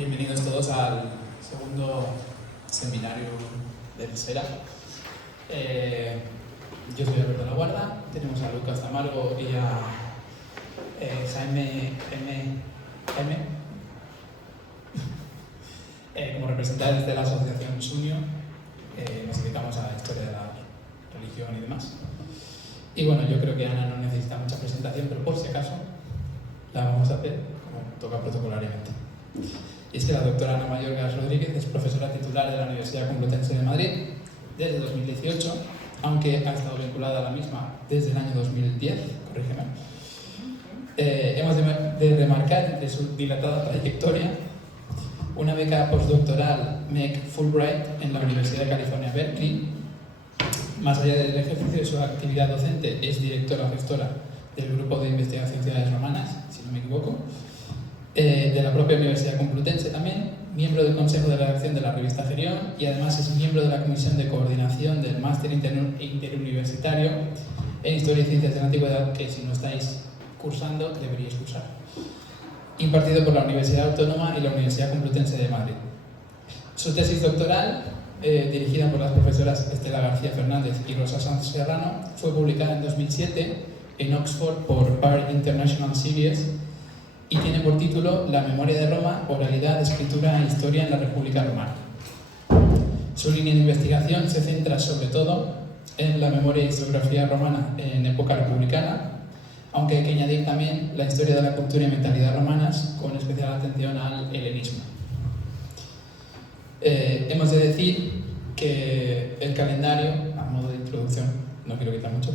Bienvenidos todos al segundo seminario del SERA. Yo soy Alberto Laguarda, tenemos a Lucas Tamargo y a Jaime como representantes de la asociación Sunio. Nos dedicamos a la historia de la religión y demás. Y bueno, yo creo que Ana no necesita mucha presentación, pero por si acaso la vamos a hacer como toca protocolariamente. Y es que la doctora Ana Mayorgas Rodríguez es profesora titular de la Universidad Complutense de Madrid desde 2018, aunque ha estado vinculada a la misma desde el año 2010, corrígeme. Hemos de remarcar entre su dilatada trayectoria una beca postdoctoral MEC Fulbright en la Universidad de California, Berkeley. Más allá del ejercicio de su actividad docente, es directora gestora del Grupo de Investigación Ciudades Romanas, si no me equivoco, de la propia Universidad Complutense también, miembro del Consejo de Redacción de la revista Gerión y además es miembro de la Comisión de Coordinación del Máster Interuniversitario en Historia y Ciencias de la Antigüedad, que si no estáis cursando, deberíais cursar, impartido por la Universidad Autónoma y la Universidad Complutense de Madrid. Su tesis doctoral, dirigida por las profesoras Estela García Fernández y Rosa Sanz Serrano, fue publicada en 2007 en Oxford por Bard International Series y tiene por título La memoria de Roma, oralidad, escritura e historia en la República Romana. Su línea de investigación se centra sobre todo en la memoria y historiografía romana en época republicana, aunque hay que añadir también la historia de la cultura y mentalidad romanas, con especial atención al helenismo. Hemos de decir que el calendario, a modo de introducción, no quiero quitar mucho,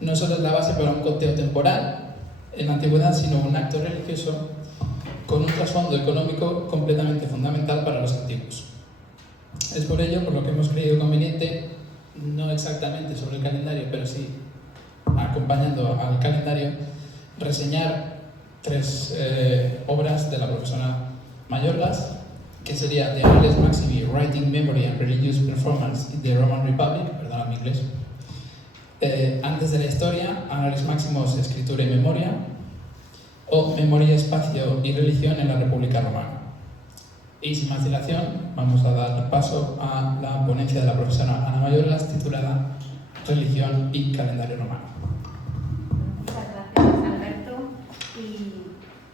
no solo es la base para un conteo temporal en la antigüedad, sino un acto religioso con un trasfondo económico completamente fundamental para los antiguos. Es por ello por lo que hemos creído conveniente, no exactamente sobre el calendario, pero sí acompañando al calendario, reseñar tres obras de la profesora Mayorgas, que sería The Annales Maximi, Writing, Memory and Religious Performance in the Roman Republic, perdón mi inglés, Antes de la historia, Annales Máximos, Escritura y Memoria, o Memoria, Espacio y Religión en la República Romana. Y sin más dilación, vamos a dar paso a la ponencia de la profesora Ana Mayorgas, titulada Religión y Calendario Romano. Muchas gracias, Alberto, y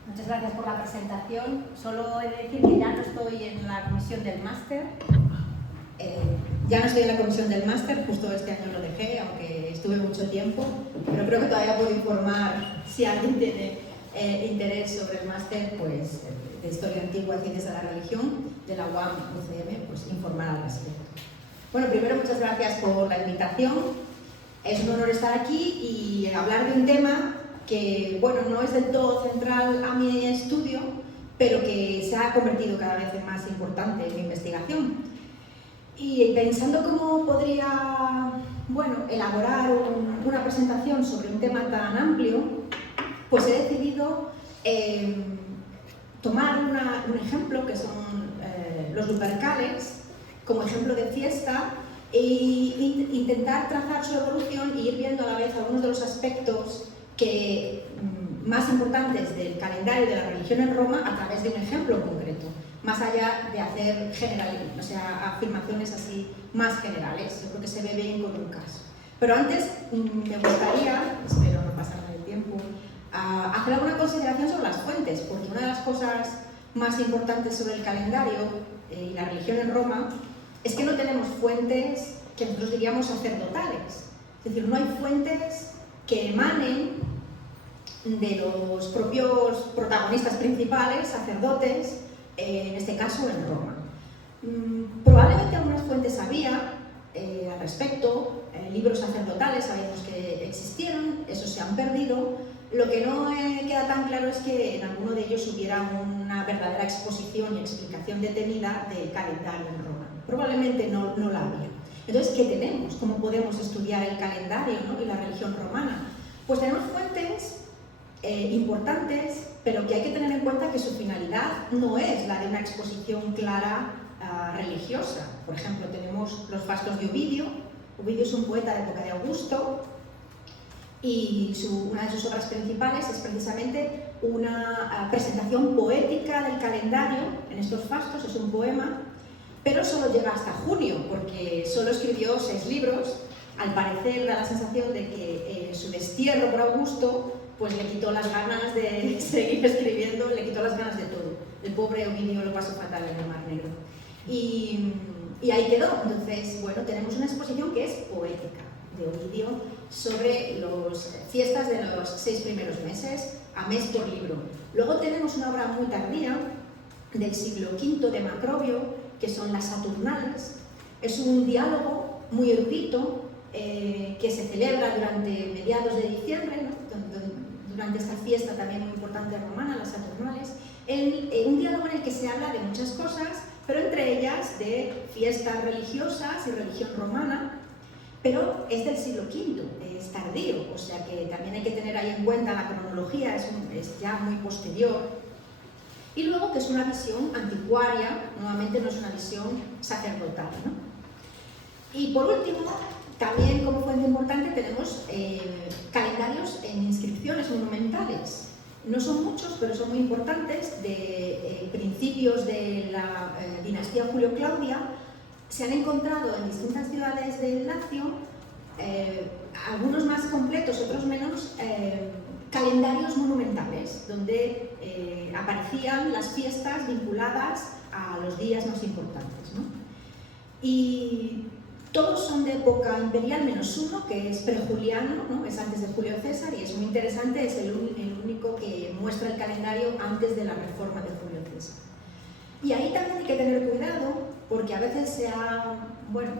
muchas gracias por la presentación. Solo he de decir que ya no estoy en la comisión del máster. Justo este año lo dejé, aunque estuve mucho tiempo, pero creo que todavía puedo informar si alguien tiene interés sobre el máster pues, de Historia Antigua y Ciencias de la Religión de la UAM UCM, pues informar al respecto. Bueno, primero muchas gracias por la invitación. Es un honor estar aquí y hablar de un tema que, bueno, no es del todo central a mi estudio, pero que se ha convertido cada vez en más importante en mi investigación. Y pensando cómo podría, bueno, elaborar una presentación sobre un tema tan amplio, pues he decidido tomar un ejemplo que son los Lupercales como ejemplo de fiesta e intentar trazar su evolución e ir viendo a la vez algunos de los aspectos más importantes del calendario de la religión en Roma a través de un ejemplo concreto, más allá de hacer afirmaciones así más generales. Yo creo que se ve bien con un caso. Pero antes me gustaría, espero no pasarme el tiempo, hacer alguna consideración sobre las fuentes, porque una de las cosas más importantes sobre el calendario y la religión en Roma es que no tenemos fuentes que nosotros diríamos sacerdotales. Es decir, no hay fuentes que emanen de los propios protagonistas principales, sacerdotes, en este caso en Roma. Probablemente algunas fuentes había al respecto, libros sacerdotales sabemos que existieron, esos se han perdido. Lo que no queda tan claro es que en alguno de ellos hubiera una verdadera exposición y explicación detenida del calendario en Roma. Probablemente no la había. Entonces, ¿qué tenemos? ¿Cómo podemos estudiar el calendario, ¿no? y la religión romana? Pues tenemos fuentes importantes, pero que hay que tener en cuenta que su finalidad no es la de una exposición clara religiosa. Por ejemplo, tenemos los fastos de Ovidio. Ovidio es un poeta de época de Augusto y una de sus obras principales es precisamente una presentación poética del calendario en estos fastos, es un poema, pero solo llega hasta junio, porque solo escribió 6 libros. Al parecer da la sensación de que su destierro por Augusto pues le quitó las ganas de seguir escribiendo, le quitó las ganas de todo. El pobre Ovidio lo pasó fatal en el Mar Negro. Y ahí quedó. Entonces, bueno, tenemos una exposición que es poética de Ovidio sobre las fiestas de los 6 primeros meses, a mes por libro. Luego tenemos una obra muy tardía del siglo V de Macrobio, que son las Saturnales. Es un diálogo muy erudito que se celebra durante mediados de diciembre, ¿no? Durante esta fiesta también muy importante romana, las Saturnales, un diálogo en el que se habla de muchas cosas, pero entre ellas de fiestas religiosas y religión romana, pero es del siglo V, es tardío, o sea que también hay que tener ahí en cuenta la cronología, es ya muy posterior. Y luego que es una visión anticuaria, nuevamente no es una visión sacerdotal, ¿no? Y por último, también como fuente importante tenemos calendarios en inscripciones monumentales. No son muchos, pero son muy importantes, de principios de la dinastía Julio-Claudia. Se han encontrado en distintas ciudades del Lacio, algunos más completos, otros menos, calendarios monumentales, donde aparecían las fiestas vinculadas a los días más importantes, ¿no? Y todos son de época imperial, menos uno, que es prejuliano, ¿no? Es antes de Julio César y es muy interesante, es el único que muestra el calendario antes de la reforma de Julio César. Y ahí también hay que tener cuidado, porque a veces se ha, bueno,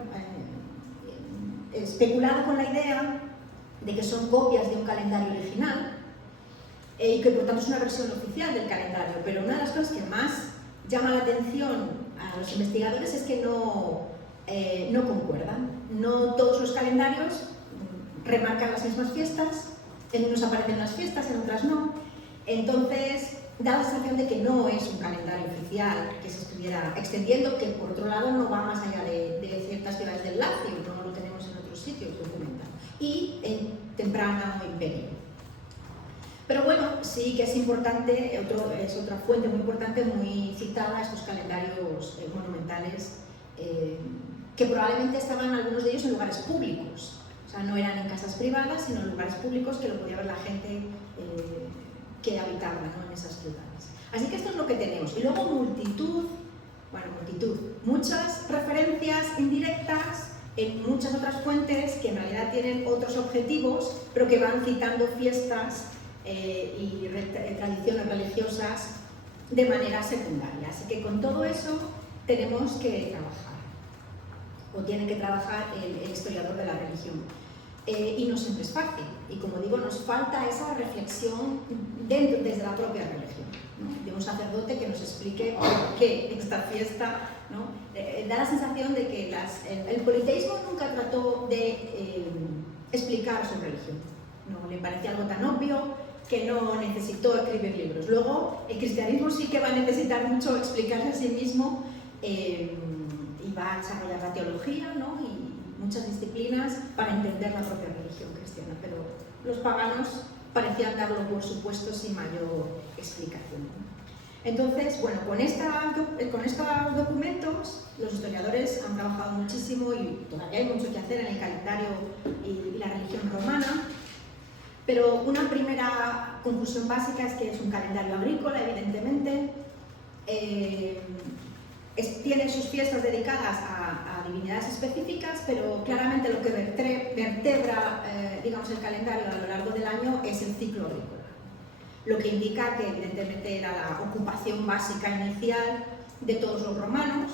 especulado con la idea de que son copias de un calendario original y que por tanto es una versión oficial del calendario, pero una de las cosas que más llama la atención a los investigadores es que no concuerdan. No todos los calendarios remarcan las mismas fiestas, en unos aparecen las fiestas, en otras no. Entonces, da la sensación de que no es un calendario oficial que se estuviera extendiendo, que por otro lado no va más allá de ciertas ciudades del Lacio, no lo tenemos en otros sitios documentado, y en temprano imperio. Pero bueno, sí que es importante, es otra fuente muy importante, muy citada, estos calendarios monumentales, que probablemente estaban algunos de ellos en lugares públicos, o sea, no eran en casas privadas, sino en lugares públicos que lo podía ver la gente que habitaba, ¿no? En esas ciudades. Así que esto es lo que tenemos. Y luego muchas referencias indirectas en muchas otras fuentes que en realidad tienen otros objetivos, pero que van citando fiestas y tradiciones religiosas de manera secundaria. Así que con todo eso tenemos que trabajar, o tiene que trabajar el historiador de la religión. Y no siempre es fácil, y como digo, nos falta esa reflexión desde la propia religión, ¿no? De un sacerdote que nos explique por qué esta fiesta, ¿no? Da la sensación de que el politeísmo nunca trató de explicar su religión, ¿no? Le parecía algo tan obvio que no necesitó escribir libros. Luego, el cristianismo sí que va a necesitar mucho explicarse a sí mismo, y va a desarrollar la teología, ¿no? Y muchas disciplinas para entender la propia religión cristiana, pero los paganos parecían darlo por supuesto sin mayor explicación. Entonces, bueno, con estos documentos los historiadores han trabajado muchísimo y todavía hay mucho que hacer en el calendario y la religión romana, pero una primera conclusión básica es que es un calendario agrícola, evidentemente. Tiene sus fiestas dedicadas a divinidades específicas, pero claramente lo que vertebra digamos, el calendario a lo largo del año es el ciclo agrícola, lo que indica que evidentemente era la ocupación básica inicial de todos los romanos,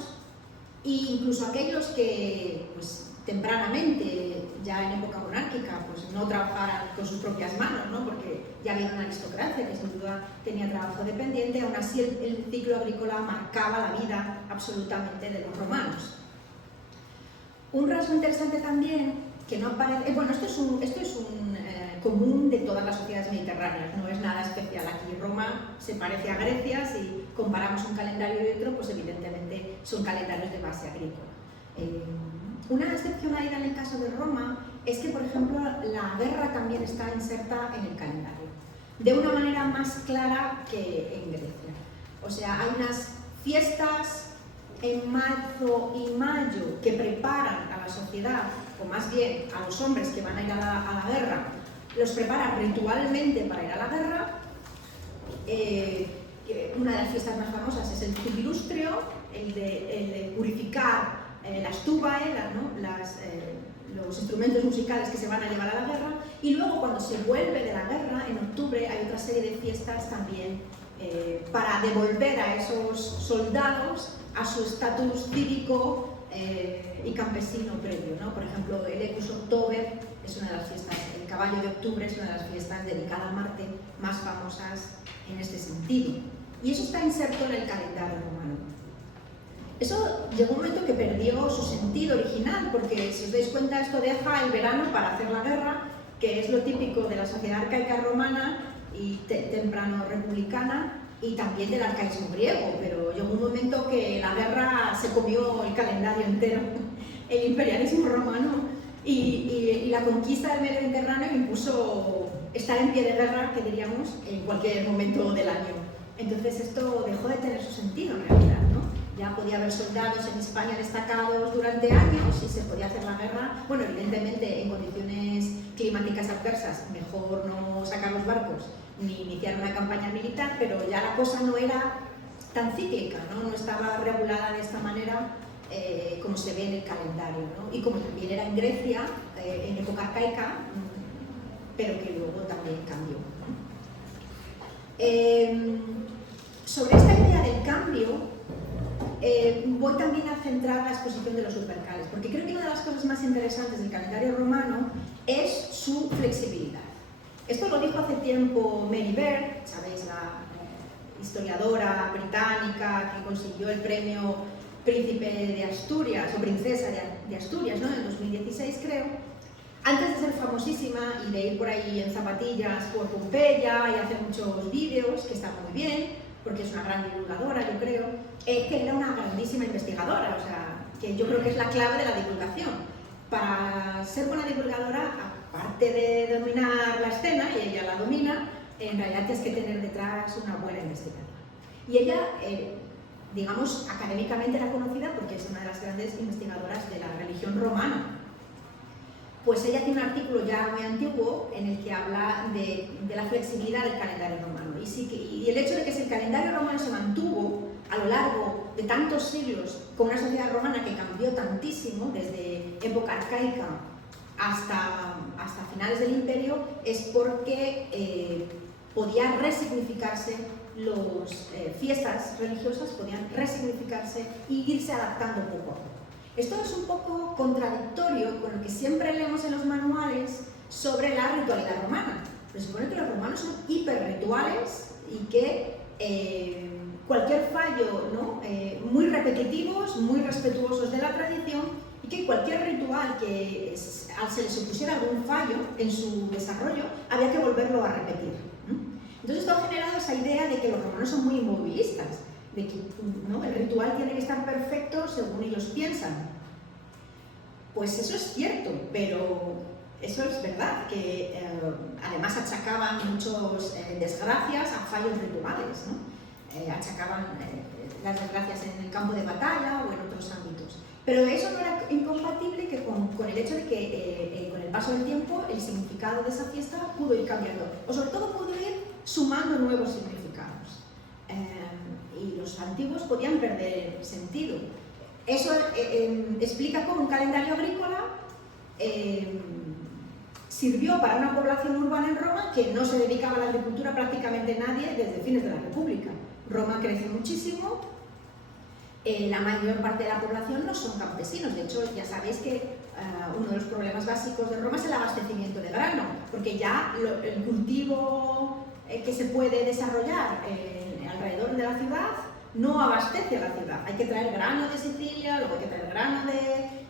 e incluso aquellos que pues, tempranamente, ya en época monárquica, pues no trabajaran con sus propias manos, ¿no? Porque ya había una aristocracia que sin duda tenía trabajo dependiente, aún así el ciclo agrícola marcaba la vida absolutamente de los romanos. Un rasgo interesante también, que no aparece, bueno, esto es un común de todas las sociedades mediterráneas, no es nada especial. Aquí Roma se parece a Grecia, si comparamos un calendario y otro, pues evidentemente son calendarios de base agrícola. Una excepcionalidad en el caso de Roma es que, por ejemplo, la guerra también está inserta en el calendario. de una manera más clara que en Grecia. O sea, hay unas fiestas en marzo y mayo que preparan a la sociedad, o más bien a los hombres que van a ir a la guerra, los preparan ritualmente para ir a la guerra. Una de las fiestas más famosas es el Tubilustrio, el de purificar las tubae, los instrumentos musicales que se van a llevar a la guerra, y luego cuando se vuelve de la guerra, en octubre, hay otra serie de fiestas también para devolver a esos soldados a su estatus cívico y campesino previo, ¿no? Por ejemplo, el Equus October es una de las fiestas, el Caballo de Octubre es una de las fiestas dedicadas a Marte más famosas en este sentido. Y eso está inserto en el calendario romano. Eso llegó un momento que perdió su sentido original, porque si os dais cuenta esto deja el verano para hacer la guerra, que es lo típico de la sociedad arcaica romana y temprano republicana, y también del arcaísmo griego, pero llegó un momento que la guerra se comió el calendario entero, el imperialismo romano y la conquista del Mediterráneo impuso estar en pie de guerra, que diríamos, en cualquier momento del año. Entonces esto dejó de tener su sentido en realidad, ¿no? Ya podía haber soldados en España destacados durante años y se podía hacer la guerra. Bueno, evidentemente en condiciones climáticas adversas, mejor no sacar los barcos ni iniciar una campaña militar, pero ya la cosa no era tan cíclica, ¿no? No estaba regulada de esta manera como se ve en el calendario, ¿no? Y como también era en Grecia, en época arcaica, pero que luego también cambió, ¿no? Sobre esta idea del cambio, voy también a centrar la exposición de los Lupercales, porque creo que una de las cosas más interesantes del calendario romano es su flexibilidad. Esto lo dijo hace tiempo Mary Beard, sabéis, la historiadora británica que consiguió el premio Príncipe de Asturias, o Princesa de Asturias, ¿no? En el 2016 creo. Antes de ser famosísima y de ir por ahí en zapatillas por Pompeya y hacer muchos vídeos, que está muy bien, porque es una gran divulgadora, yo creo, es que era una grandísima investigadora, o sea, que yo creo que es la clave de la divulgación. Para ser buena divulgadora, aparte de dominar la escena, y ella la domina, en realidad tienes que tener detrás una buena investigación. Y ella, digamos, académicamente era conocida porque es una de las grandes investigadoras de la religión romana. Pues ella tiene un artículo ya muy antiguo en el que habla de la flexibilidad del calendario romano. Y el hecho de que si el calendario romano se mantuvo a lo largo de tantos siglos con una sociedad romana que cambió tantísimo, desde época arcaica hasta finales del imperio, es porque podía resignificarse las fiestas religiosas, podían resignificarse y irse adaptando poco a poco. Esto es un poco contradictorio con lo que siempre leemos en los manuales sobre la ritualidad romana. Se supone que los romanos son hiperrituales y que cualquier fallo, ¿no? Muy repetitivos, muy respetuosos de la tradición, y que cualquier ritual que se les opusiera algún fallo en su desarrollo había que volverlo a repetir, ¿no? Entonces esto ha generado esa idea de que los romanos son muy inmovilistas, de que, ¿no? El ritual tiene que estar perfecto según ellos piensan. Pues eso es cierto, pero eso es verdad, que además achacaban muchas desgracias a fallos rituales, ¿no? Achacaban las desgracias en el campo de batalla o en otros ámbitos. Pero eso no era incompatible que con el hecho de que con el paso del tiempo el significado de esa fiesta pudo ir cambiando, o sobre todo pudo ir sumando nuevos significados. Y los antiguos podían perder sentido. Eso explica cómo un calendario agrícola sirvió para una población urbana en Roma que no se dedicaba a la agricultura prácticamente nadie desde fines de la República. Roma creció muchísimo, la mayor parte de la población no son campesinos, de hecho ya sabéis que uno de los problemas básicos de Roma es el abastecimiento de grano, porque ya el cultivo que se puede desarrollar alrededor de la ciudad no abastece a la ciudad. Hay que traer grano de Sicilia, luego hay que traer grano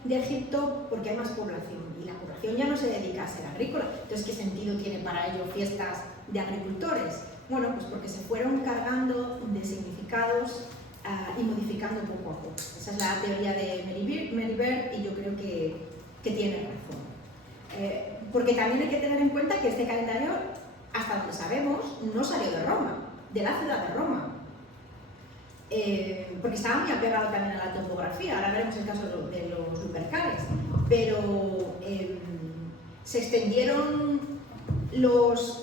de Egipto, porque hay más población. Y la población ya no se dedica a ser agrícola. Entonces, ¿qué sentido tiene para ello fiestas de agricultores? Bueno, pues porque se fueron cargando de significados y modificando poco a poco. Esa es la teoría de Mary Beard y yo creo que tiene razón. Porque también hay que tener en cuenta que este calendario hasta hasta donde sabemos, no salió de Roma, de la ciudad de Roma. Porque estaba muy apegado también a la topografía, ahora veremos el caso de los Lupercales, pero se extendieron los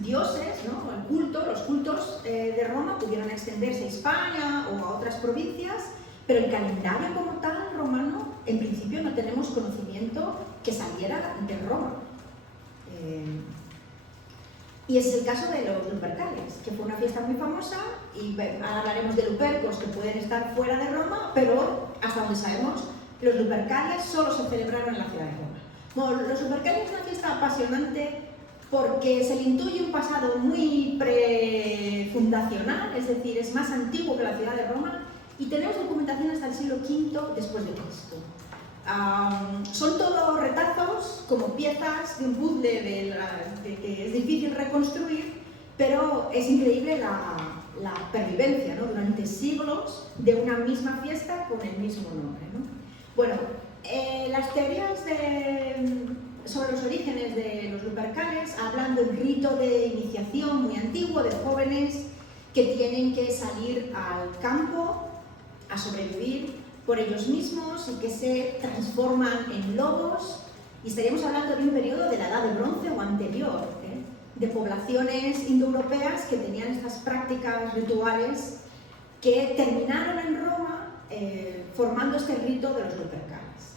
dioses, ¿no? El culto, los cultos de Roma pudieron extenderse a España o a otras provincias, pero el calendario como tal romano, en principio no tenemos conocimiento que saliera de Roma. Y es el caso de los Lupercales, que fue una fiesta muy famosa, y ahora hablaremos de Lupercos que pueden estar fuera de Roma, pero hasta donde sabemos, los Lupercales solo se celebraron en la ciudad de Roma. Bueno, los Lupercales es una fiesta apasionante porque se le intuye un pasado muy prefundacional, es decir, es más antiguo que la ciudad de Roma, y tenemos documentación hasta el siglo V después de Cristo. Son todos retazos, como piezas de un puzzle que es difícil reconstruir, pero es increíble la pervivencia, ¿no? Durante siglos de una misma fiesta con el mismo nombre, ¿no? Bueno, las teorías sobre los orígenes de los Lupercales hablan de un rito de iniciación muy antiguo de jóvenes que tienen que salir al campo a sobrevivir por ellos mismos y que se transforman en lobos, y estaríamos hablando de un periodo de la Edad de Bronce o anterior, de poblaciones indoeuropeas que tenían estas prácticas rituales que terminaron en Roma formando este rito de los Lupercales.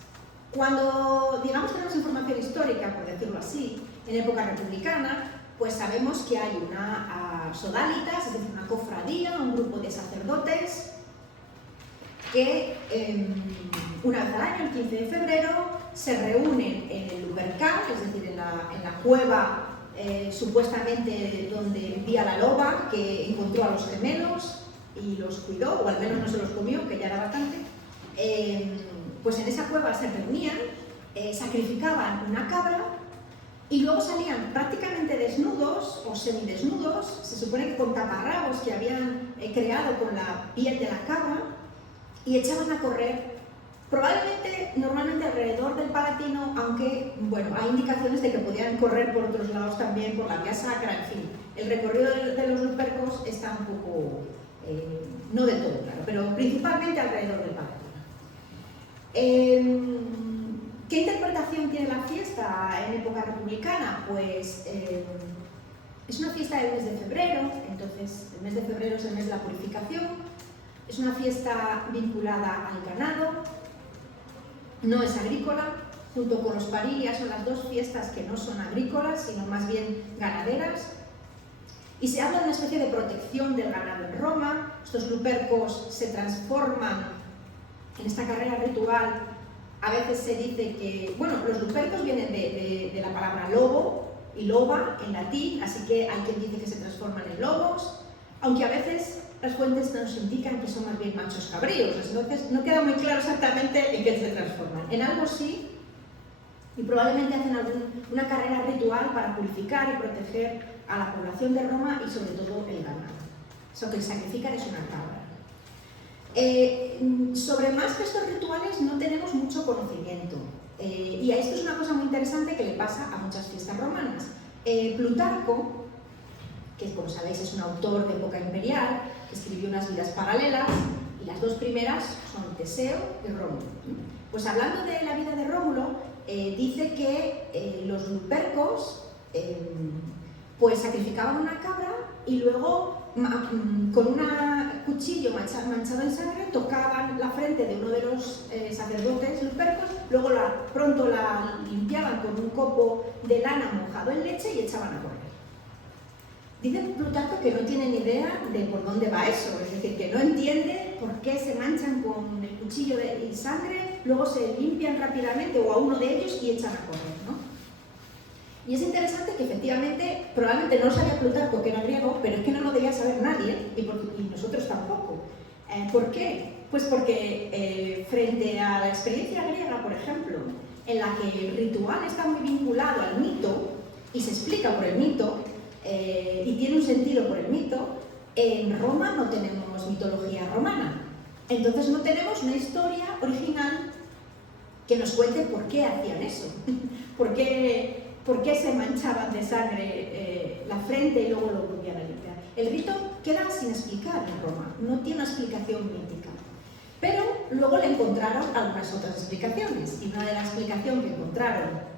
Cuando, digamos, tenemos información histórica, por decirlo así, en época republicana, pues sabemos que hay una sodalitas, es decir, una cofradía, un grupo de sacerdotes que una vez al año, el 15 de febrero, se reúnen en el Lupercal, es decir, en la cueva supuestamente donde vivía la loba, que encontró a los gemelos y los cuidó, o al menos no se los comió, que ya era bastante. Pues en esa cueva se reunían, sacrificaban una cabra y luego salían prácticamente desnudos o semidesnudos, se supone que con taparrabos que habían creado con la piel de la cabra, y echaban a correr, probablemente, normalmente alrededor del Palatino, aunque, bueno, hay indicaciones de que podían correr por otros lados también, por la vía sacra, en fin. El recorrido de los Lupercos está un poco, no del todo claro, pero principalmente alrededor del Palatino. ¿Qué interpretación tiene la fiesta en época republicana? Pues es una fiesta del mes de febrero, entonces el mes de febrero es el mes de la purificación. Es una fiesta vinculada al ganado, no es agrícola, junto con los parilias son las dos fiestas que no son agrícolas, sino más bien ganaderas. Y se habla de una especie de protección del ganado en Roma. Estos lupercos se transforman en esta carrera ritual. A veces se dice que, bueno, los lupercos vienen de la palabra lobo y loba en latín, así que hay quien dice que se transforman en lobos, aunque a veces las fuentes nos indican que son más bien machos cabríos, entonces no queda muy claro exactamente en qué se transforman. En algo sí, y probablemente hacen una carrera ritual para purificar y proteger a la población de Roma y sobre todo el ganado. Eso que sacrifican es una cabra. Sobre más que estos rituales no tenemos mucho conocimiento, y esto es una cosa muy interesante que le pasa a muchas fiestas romanas. Plutarco, que como sabéis es un autor de época imperial, que escribió unas vidas paralelas, y las dos primeras son Teseo y Rómulo. Pues hablando de la vida de Rómulo, dice que los lupercos pues sacrificaban una cabra y luego con un cuchillo manchado en sangre tocaban la frente de uno de los sacerdotes lupercos, luego pronto la limpiaban con un copo de lana mojado en leche y echaban a correr. Dice Plutarco que no tiene ni idea de por dónde va eso, es decir, que no entiende por qué se manchan con el cuchillo y sangre, luego se limpian rápidamente o a uno de ellos y echan a correr, ¿no? Y es interesante que efectivamente, probablemente no lo sabía Plutarco, que era griego, pero es que no lo debía saber nadie, y nosotros tampoco. ¿Por qué? Pues porque frente a la experiencia griega, por ejemplo, en la que el ritual está muy vinculado al mito, y se explica por el mito, y tiene un sentido por el mito, en Roma no tenemos mitología romana. Entonces no tenemos una historia original que nos cuente por qué hacían eso, por qué por qué se manchaban de sangre la frente y luego lo volvían a limpiar. El rito queda sin explicar en Roma, no tiene una explicación mítica. Pero luego le encontraron algunas otras explicaciones, y una de las explicaciones que encontraron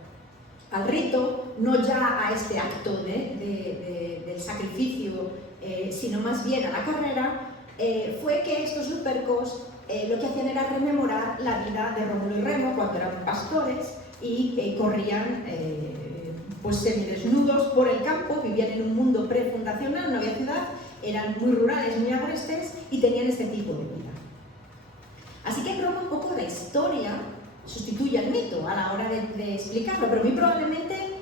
al rito, no ya a este acto del sacrificio, sino más bien a la carrera, fue que estos lupercos lo que hacían era rememorar la vida de Rómulo y Remo cuando eran pastores y corrían pues semidesnudos por el campo, vivían en un mundo prefundacional, no había ciudad, eran muy rurales, muy agrestes y tenían este tipo de vida. Así que en Roma un poco la historia sustituye al mito a la hora de explicarlo, pero muy probablemente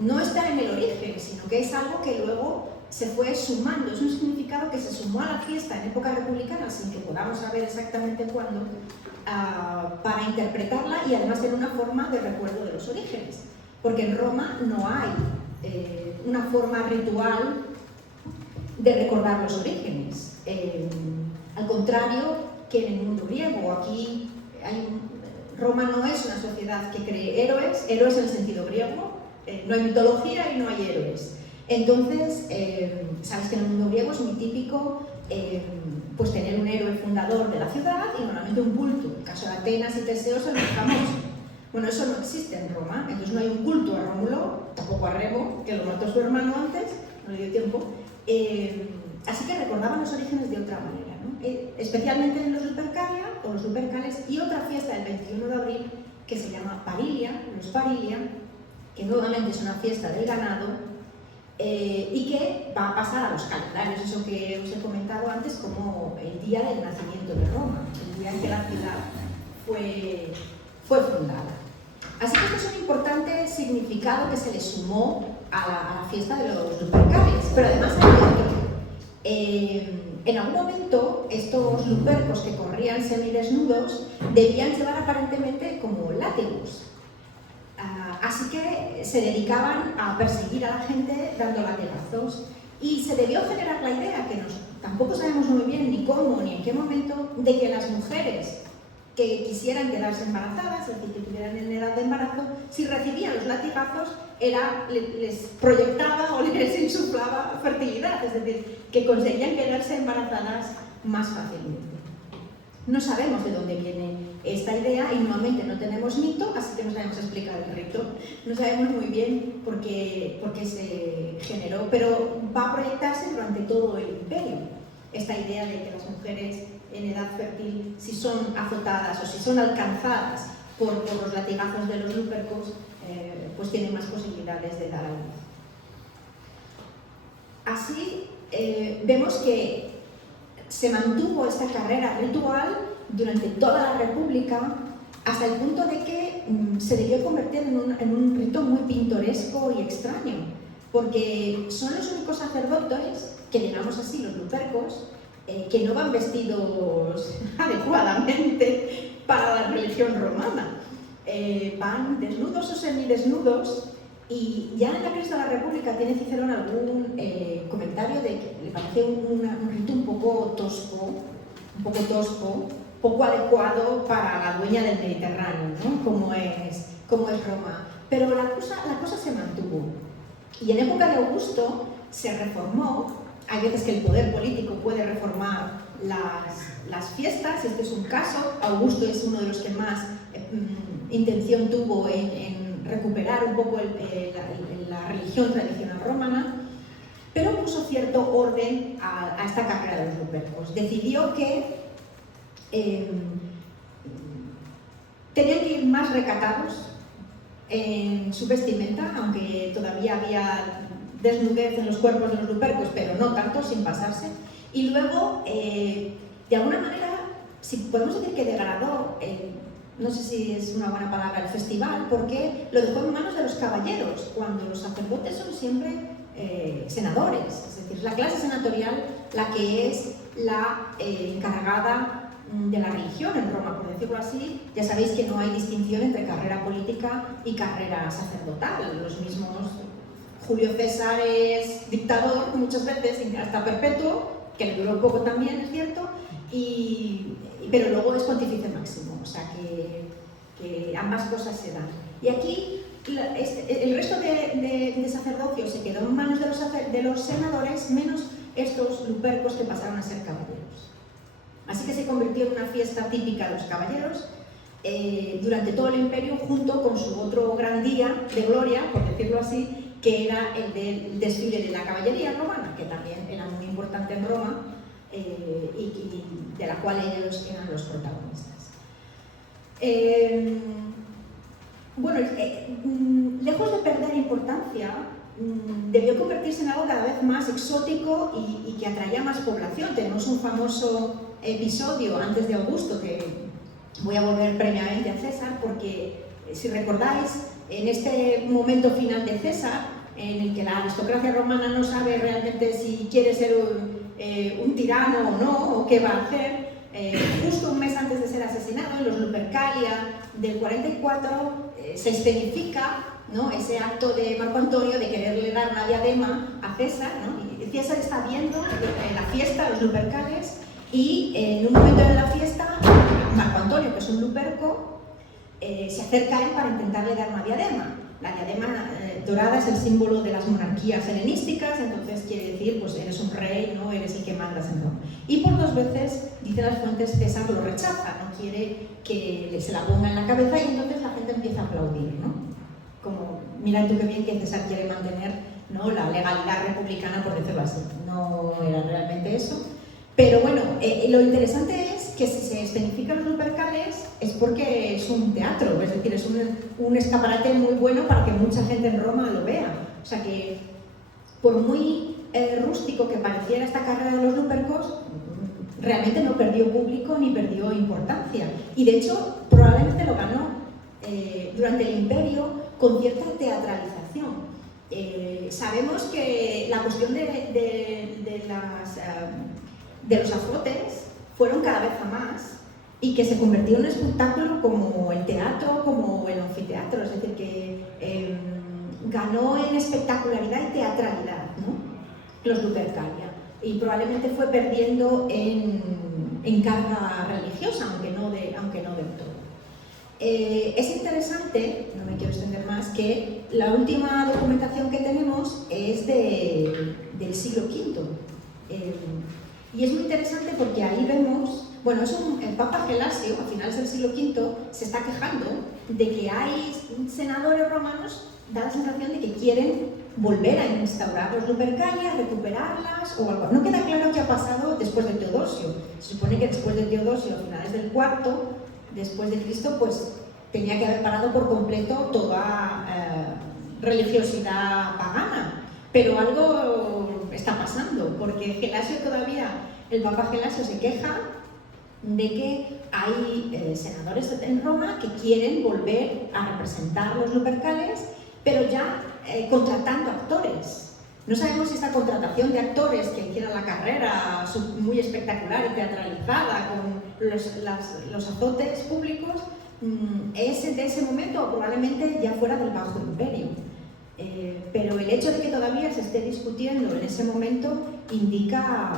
no está en el origen, sino que es algo que luego se fue sumando, es un significado que se sumó a la fiesta en época republicana sin que podamos saber exactamente cuándo, para interpretarla y además tener una forma de recuerdo de los orígenes, porque en Roma no hay una forma ritual de recordar los orígenes, al contrario que en el mundo griego. Aquí Roma no es una sociedad que cree héroes en el sentido griego, no hay mitología y no hay héroes. Entonces, sabes que en el mundo griego es muy típico pues tener un héroe fundador de la ciudad y normalmente un culto. En el caso de Atenas y Teseo es el más famoso. Bueno, eso no existe en Roma, entonces no hay un culto a Rómulo, tampoco a Remo, que lo mató su hermano antes, no le dio tiempo. Así que recordaban los orígenes de otra manera, ¿no? Especialmente en los Lupercalia o los Lupercales, y otra fiesta del 21 de abril que se llama Parilia, los Parilia, que nuevamente es una fiesta del ganado y que va a pasar a los calendarios, eso que os he comentado antes, como el día del nacimiento de Roma, el día en que la ciudad fue fundada. Así que esto es un importante significado que se le sumó a la fiesta de los Lupercales, pero además hay otro. En algún momento estos lupercos que corrían semidesnudos debían llevar aparentemente como látigos, así que se dedicaban a perseguir a la gente dando latigazos, y se debió generar la idea, que tampoco sabemos muy bien ni cómo ni en qué momento, de que las mujeres que quisieran quedarse embarazadas, es decir, que estuvieran en edad de embarazo, si recibían los latigazos, les proyectaba o les insuflaba fertilidad, es decir, que conseguían quedarse embarazadas más fácilmente. No sabemos de dónde viene esta idea y normalmente no tenemos mito, así que no sabemos explicar el rito. No sabemos muy bien por qué se generó, pero va a proyectarse durante todo el imperio. Esta idea de que las mujeres en edad fértil, si son azotadas o si son alcanzadas por los latigazos de los lupercos, pues tienen más posibilidades de dar a luz. Así vemos que se mantuvo esta carrera ritual durante toda la República, hasta el punto de que se debió convertir en un rito muy pintoresco y extraño, porque son los únicos sacerdotes, que llamamos así los lupercos, que no van vestidos adecuadamente para la religión romana. Van desnudos o semidesnudos, y ya en la crisis de la República tiene Cicerón algún comentario de que le parece un rito un poco tosco, poco adecuado para la dueña del Mediterráneo, ¿no? como es Roma. Pero la cosa se mantuvo. Y en época de Augusto se reformó. Hay veces que el poder político puede reformar las fiestas, este es un caso. Augusto es uno de los que más intención tuvo en recuperar un poco la religión tradicional romana, pero puso cierto orden a esta carrera de los lupercos. Decidió que tenían que ir más recatados en su vestimenta, aunque todavía había desnudez en los cuerpos de los lupercos, pero no tanto, sin pasarse. Y luego, de alguna manera, si podemos decir que degradó, no sé si es una buena palabra, el festival, porque lo dejó en manos de los caballeros, cuando los sacerdotes son siempre senadores, es decir, es la clase senatorial la que es la encargada de la religión en Roma, por decirlo así. Ya sabéis que no hay distinción entre carrera política y carrera sacerdotal. Los mismos, Julio César es dictador muchas veces, hasta perpetuo, que le duró poco también, es cierto, pero luego es pontífice máximo, o sea que ambas cosas se dan. Y aquí el resto de sacerdocio se quedó en manos de los senadores, menos estos lupercos que pasaron a ser caballeros. Así que se convirtió en una fiesta típica de los caballeros durante todo el imperio, junto con su otro gran día de gloria, por decirlo así, que era el del desfile de la caballería romana, que también era muy importante en Roma y de la cual ellos eran los protagonistas. Bueno, lejos de perder importancia, debió convertirse en algo cada vez más exótico y que atraía más población. Tenemos un famoso episodio antes de Augusto, que voy a volver previamente a César, porque si recordáis, en este momento final de César, en el que la aristocracia romana no sabe realmente si quiere ser un tirano o no, o qué va a hacer, justo un mes antes de ser asesinado, en los Lupercalia del 44, se escenifica, ¿no?, ese acto de Marco Antonio de quererle dar una diadema a César, ¿no? Y César está viendo la fiesta, los Lupercales, y en un momento de la fiesta, Marco Antonio, que es un luperco, se acerca a él para intentarle dar una diadema. La diadema dorada es el símbolo de las monarquías helenísticas, entonces quiere decir, pues eres un rey, ¿no?, eres el que mandas en Roma. Y por 2 veces, dicen las fuentes, César lo rechaza, no quiere que se la ponga en la cabeza, y entonces la gente empieza a aplaudir, ¿no? Como, mira tú qué bien que César quiere mantener, ¿no?, la legalidad republicana, por decirlo así. No era realmente eso. Pero bueno, lo interesante es que si se escenifican los Lupercales es porque es un teatro, es decir, es un escaparate muy bueno para que mucha gente en Roma lo vea. O sea que, por muy rústico que pareciera esta carrera de los lupercos, realmente no perdió público ni perdió importancia. Y de hecho, probablemente lo ganó durante el Imperio con cierta teatralización. Sabemos que la cuestión de los azotes fueron cada vez a más y que se convirtió en un espectáculo como el teatro, como el anfiteatro, es decir, que ganó en espectacularidad y teatralidad, ¿no?, los Lupercalia, y probablemente fue perdiendo en carga religiosa, aunque no del todo. Es interesante, no me quiero extender más, que la última documentación que tenemos es del siglo V. Y es muy interesante porque ahí vemos, bueno, el Papa Gelasio, a finales del siglo V, se está quejando de que hay senadores romanos, da la sensación de que quieren volver a instaurar los Lupercalia, recuperarlas o algo. No queda claro qué ha pasado después de Teodosio. Se supone que después de Teodosio, a finales del IV, después de Cristo, pues tenía que haber parado por completo toda religiosidad pagana. Pero algo está pasando, porque Gelasio todavía, el Papa Gelasio se queja de que hay senadores en Roma que quieren volver a representar los Lupercales, pero ya contratando actores. No sabemos si esta contratación de actores que hicieran la carrera muy espectacular y teatralizada con los azotes públicos es de ese momento o probablemente ya fuera del Bajo Imperio. Pero el hecho de que todavía se esté discutiendo en ese momento indica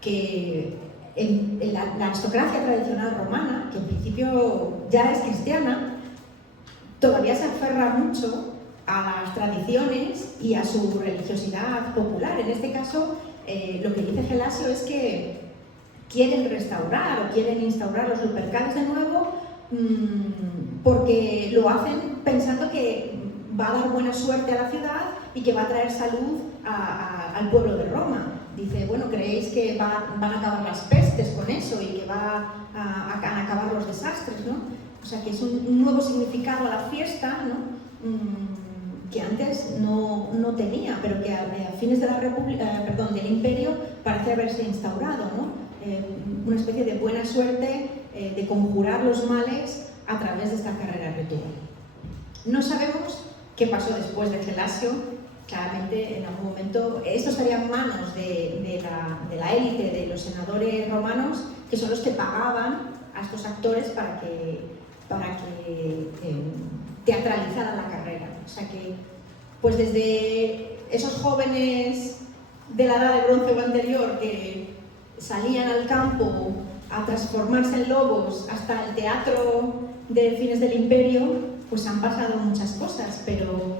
que la aristocracia tradicional romana, que en principio ya es cristiana, todavía se aferra mucho a las tradiciones y a su religiosidad popular. En este caso, lo que dice Gelasio es que quieren restaurar o quieren instaurar los Lupercales de nuevo porque lo hacen pensando que va a dar buena suerte a la ciudad y que va a traer salud al pueblo de Roma. Dice, bueno, ¿creéis que van a acabar las pestes con eso y que van a acabar los desastres, ¿no? O sea, que es un nuevo significado a la fiesta, ¿no? Que antes no tenía, pero que a fines de del Imperio parece haberse instaurado, ¿no? Una especie de buena suerte de conjurar los males a través de esta carrera ritual. No sabemos qué pasó después de Gelasio. Claramente, en algún momento, esto estaría en manos de la élite de los senadores romanos, que son los que pagaban a estos actores para que teatralizaran la carrera. O sea que, pues desde esos jóvenes de la edad de bronce o anterior que salían al campo a transformarse en lobos hasta el teatro de fines del Imperio, pues han pasado muchas cosas, pero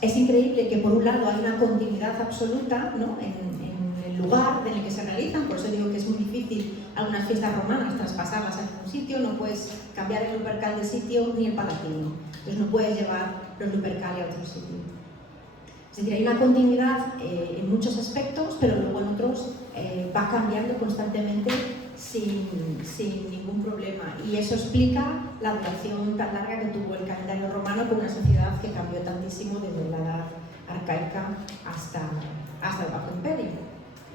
es increíble que por un lado hay una continuidad absoluta, ¿no?, en el lugar en el que se realizan. Por eso digo que es muy difícil algunas fiestas romanas traspasarlas a un sitio. No puedes cambiar el Lupercal de sitio ni el Palatino, entonces no puedes llevar los Lupercali a otro sitio. Es decir, hay una continuidad en muchos aspectos, pero luego en otros va cambiando constantemente sin ningún problema, y eso explica la duración tan larga que tuvo el calendario romano con una sociedad que cambió tantísimo desde la edad arcaica hasta el Bajo Imperio.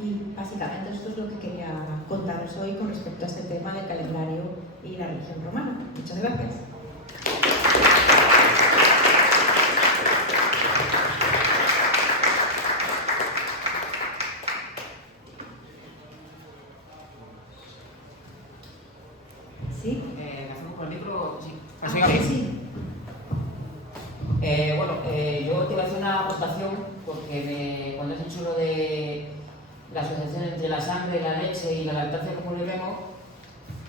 Y básicamente esto es lo que quería contaros hoy con respecto a este tema del calendario y la religión romana. Muchas gracias. ¿Sí? ¿Hacemos con el micro? Sí. Sí. Bueno, yo te voy a hacer una aportación porque cuando has dicho lo de la asociación entre la sangre, la leche y la lactancia, como lo vemos,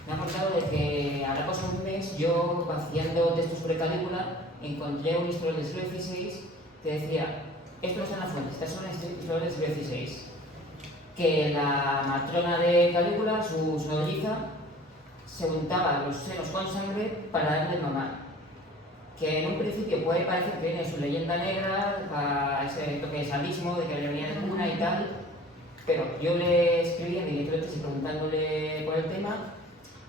me ha acordado de que habrá pasado un mes, yo haciendo textos sobre Calígula, encontré un historiador del siglo XVI que decía: esto no está en la fuente, estas son historiadores del siglo XVI, que la matrona de Calígula, su nodriza, se untaba los senos con sangre para darle mamar. Que en un principio puede parecer que viene su leyenda negra, a ese toque de sadismo, de que le venía de cuna y tal, pero yo le escribí en mi director de tesis preguntándole por el tema,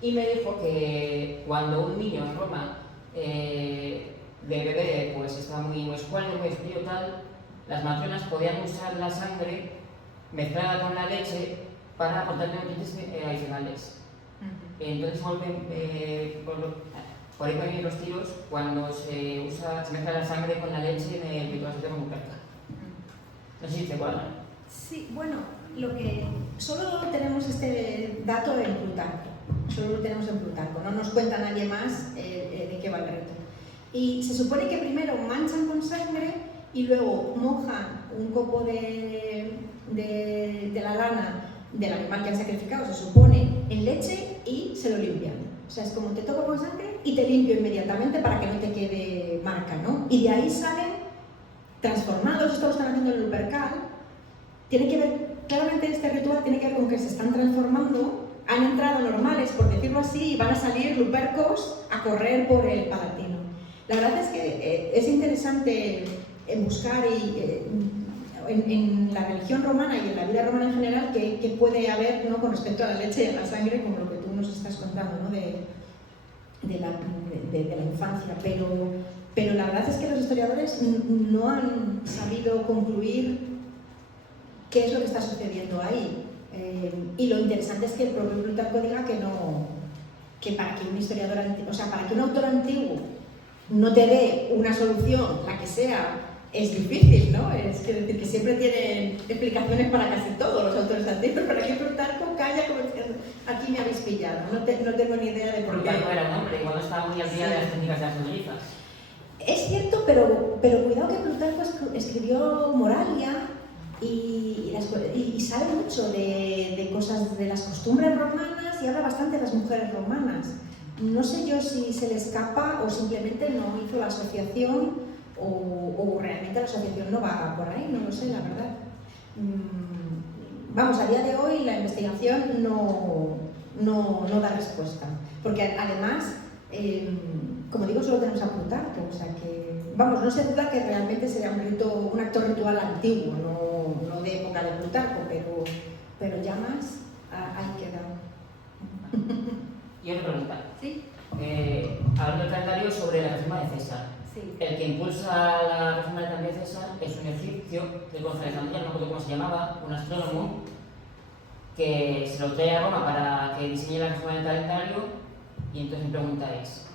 y me dijo que cuando un niño en Roma de bebé pues estaba muy escuálido, muy frío tal, las matronas podían usar la sangre mezclada con la leche para aportar nutrientes adicionales. Entonces por ahí van los tiros cuando se mezcla la sangre con la leche en el ritual de Lupercal. No sé si te cuadra. Sí, bueno, solo tenemos este dato en Plutarco. Solo lo tenemos en Plutarco, no nos cuenta nadie más de qué va el reto. Y se supone que primero manchan con sangre y luego mojan un copo de la lana del animal que han sacrificado, se supone, en leche y se lo limpian. O sea, es como te toco con sangre y te limpio inmediatamente para que no te quede marca, ¿no? Y de ahí salen transformados. Esto lo están haciendo en el Lupercal. Tiene que ver, claramente este ritual tiene que ver con que se están transformando, han entrado normales, por decirlo así, y van a salir lupercos a correr por el Palatino. La verdad es que es interesante buscar en la religión romana y en la vida romana en general qué puede haber, ¿no?, con respecto a la leche y a la sangre, como lo que tú nos estás contando, ¿no?, de la infancia. Pero la verdad es que los historiadores no han sabido concluir qué es lo que está sucediendo ahí. Y lo interesante es que el propio Plutarco diga que para que un historiador antiguo, o sea, para que un autor antiguo no te dé una solución, la que sea, es difícil, ¿no? Es decir, que siempre tienen explicaciones para casi todos los autores antiguos, pero aquí Plutarco calla como diciendo: aquí me habéis pillado, no tengo ni idea de por qué. Plutarco era un hombre, igual no estaba muy al día de las técnicas de las nodrizas. Es cierto, pero cuidado que Plutarco escribió Moralia y sabe mucho de cosas de las costumbres romanas y habla bastante de las mujeres romanas. No sé yo si se le escapa o simplemente no hizo la asociación o realmente la asociación no va por ahí, no lo sé, la verdad. Vamos, a día de hoy la investigación no da respuesta, porque además, como digo, solo tenemos a Plutarco, o sea que, vamos, no se duda que realmente sería un acto ritual antiguo, no de época de Plutarco, pero ya más ahí queda. Y otra pregunta. ¿Sí? Hablando del calendario sobre la reforma de César. Sí. El que impulsa la reforma del calendario de César es un egipcio que conoce Alejandría, no me acuerdo cómo se llamaba, un astrónomo, que se lo trae a Roma para que diseñe la reforma del calendario. Y entonces mi pregunta es,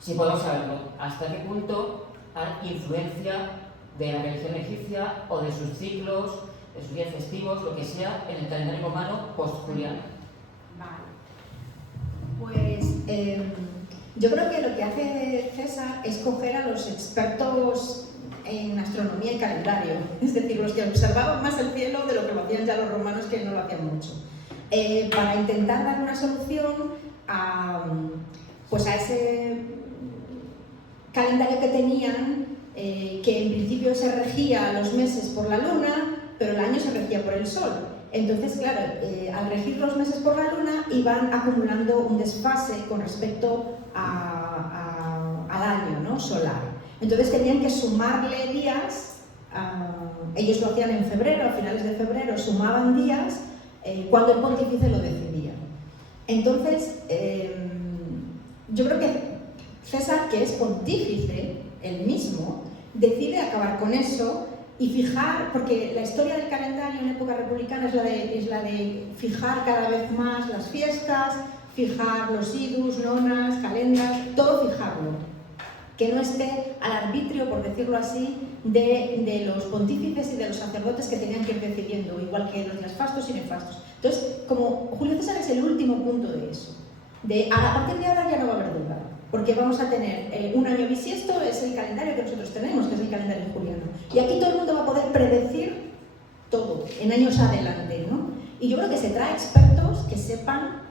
si podemos saberlo, ¿hasta qué punto hay influencia de la religión egipcia o de sus ciclos, de sus días festivos, lo que sea, en el calendario romano post-juliano? Vale. Pues yo creo que lo que hace César es coger a los expertos en astronomía y calendario, es decir, los que observaban más el cielo de lo que lo hacían ya los romanos, que no lo hacían mucho, para intentar dar una solución a ese calendario que tenían, que en principio se regía los meses por la luna, pero el año se regía por el sol. Entonces, claro, al regir los meses por la luna iban acumulando un desfase con respecto al año, ¿no?, solar. Entonces tenían que sumarle días, ellos lo hacían en febrero, a finales de febrero sumaban días cuando el pontífice lo decidía. Entonces, yo creo que César, que es pontífice, él mismo, decide acabar con eso y fijar, porque la historia del calendario en época republicana es la de fijar cada vez más las fiestas, fijar los idus, nonas, calendas, todo fijarlo, que no esté al arbitrio, por decirlo así, de los pontífices y de los sacerdotes que tenían que ir decidiendo, igual que los días fastos y nefastos. Entonces, como Julio César es el último punto de eso, a partir de ahora ya no va a haber duda, porque vamos a tener un año bisiesto, es el calendario que nosotros tenemos, que es el calendario juliano. Y aquí todo el mundo va a poder predecir todo, en años adelante, ¿no? Y yo creo que se trae expertos que sepan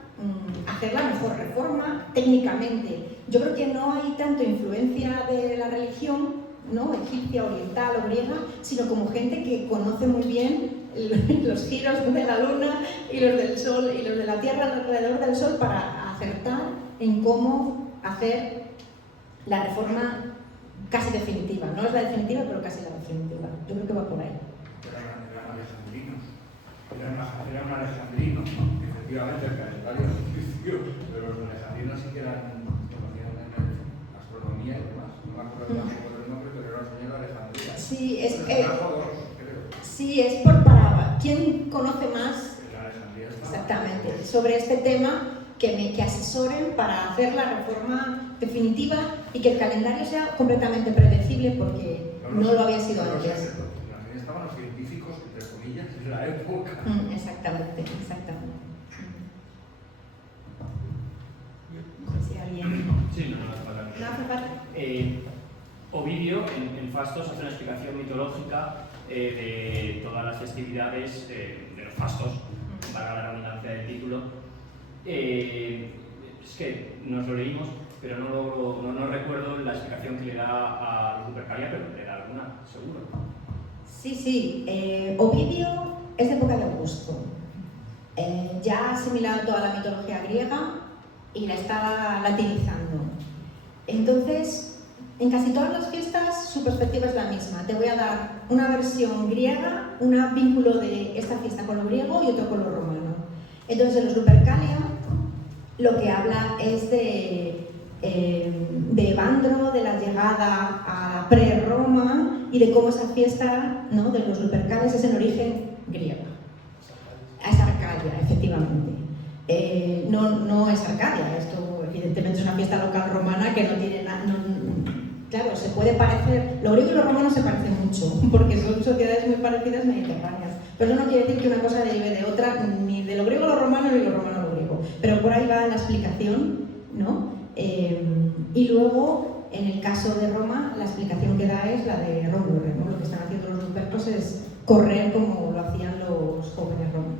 hacer la mejor reforma técnicamente. Yo creo que no hay tanto influencia de la religión, ¿no?, egipcia, oriental o griega, sino como gente que conoce muy bien los giros de la luna y los del sol y los de la tierra alrededor del sol para acertar en cómo hacer la reforma casi definitiva. No es la definitiva, pero casi la definitiva. Yo creo que va por ahí. Eran alejandrinos, ¿no? Efectivamente, el calendario egipcio, pero los alejandrinos sí que conocían en astronomía y demás. No me acuerdo tampoco del nombre, pero era un señor de Alejandría. Sí, es para quien conoce más exactamente sobre este tema, que asesoren para hacer la reforma definitiva y que el calendario sea completamente predecible, porque no lo había sido antes. Estaban los científicos, entre comillas, en la época. Exactamente. No sé si alguien... Sí, no hace falta. ¿No hace falta? Ovidio, en Fastos, hace una explicación mitológica de todas las festividades de los fastos, para la redundancia del título. Es que nos lo leímos, pero no recuerdo la explicación que le da a Lupercalia, pero le da alguna, seguro. Sí. Ovidio es de época de Augusto. Ya ha asimilado toda la mitología griega y la está latinizando. Entonces, en casi todas las fiestas su perspectiva es la misma. Te voy a dar una versión griega, un vínculo de esta fiesta con lo griego y otro con lo romano. Entonces, en los Lupercalia lo que habla es de Evandro, de la llegada a pre-Roma y de cómo esa fiesta, ¿no?, de los Lupercales es en origen griego. Es Arcadia, efectivamente. No es Arcadia, esto evidentemente es una fiesta local romana que no tiene nada... Claro, se puede parecer... Lo griego y lo romano se parecen mucho, porque son sociedades muy parecidas mediterráneas. Pero eso no quiere decir que una cosa derive de otra, ni de lo griego a lo romano, ni de lo romano a lo griego. Pero por ahí va la explicación, ¿no? Y luego, en el caso de Roma, la explicación que da es la de Rómulo, ¿no? Lo que están haciendo los lupercos es correr como lo hacían los jóvenes romanos.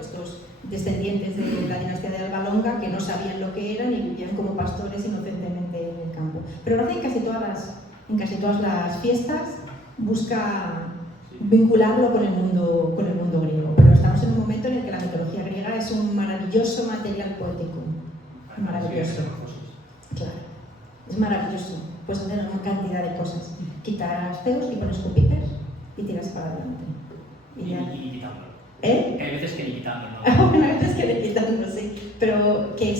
Estos descendientes de la dinastía de Alba Longa, que no sabían lo que eran y vivían como pastores inocentemente en el campo. Pero lo hace en casi todas las fiestas, busca vincularlo con el mundo griego. Pero estamos en un momento en el que la mitología griega es un maravilloso material poético. Maravilloso. Claro, es maravilloso. Puedes hacer una cantidad de cosas. Quitas Zeus y pones Júpiter y tiras para adelante. Y quitándolo. ¿Eh? Hay veces que ni quitándolo, ¿no? Bueno, hay veces que le quitándolo, sí. Pero que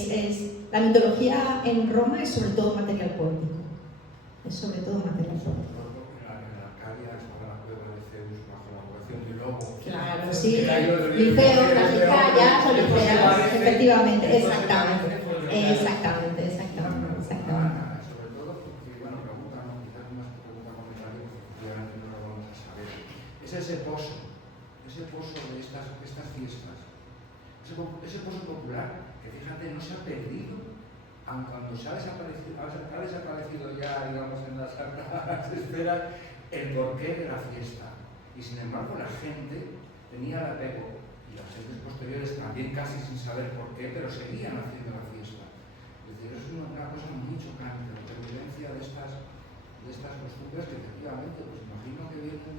la mitología en Roma es sobre todo material poético. Es sobre todo material poético. En Arcadia estaba la prueba de Zeus bajo la vocación de lobo. Claro, sí. Liceo, las Licayas o Liceas, efectivamente, exactamente. Sobre todo, porque, bueno, quizás más pregunta comentario, porque efectivamente no lo vamos a saber. Es ese pozo de estas fiestas, ese pozo popular, que fíjate, no se ha perdido, aun cuando se ha desaparecido ya, digamos, en las altas esferas, el porqué de la fiesta. Y sin embargo, la gente tenía el apego, y las gentes posteriores también casi sin saber por qué, pero seguían haciendo la fiesta. Es decir, es una cosa muy chocante, la pervivencia de estas estas costumbres que efectivamente, pues imagino que vienen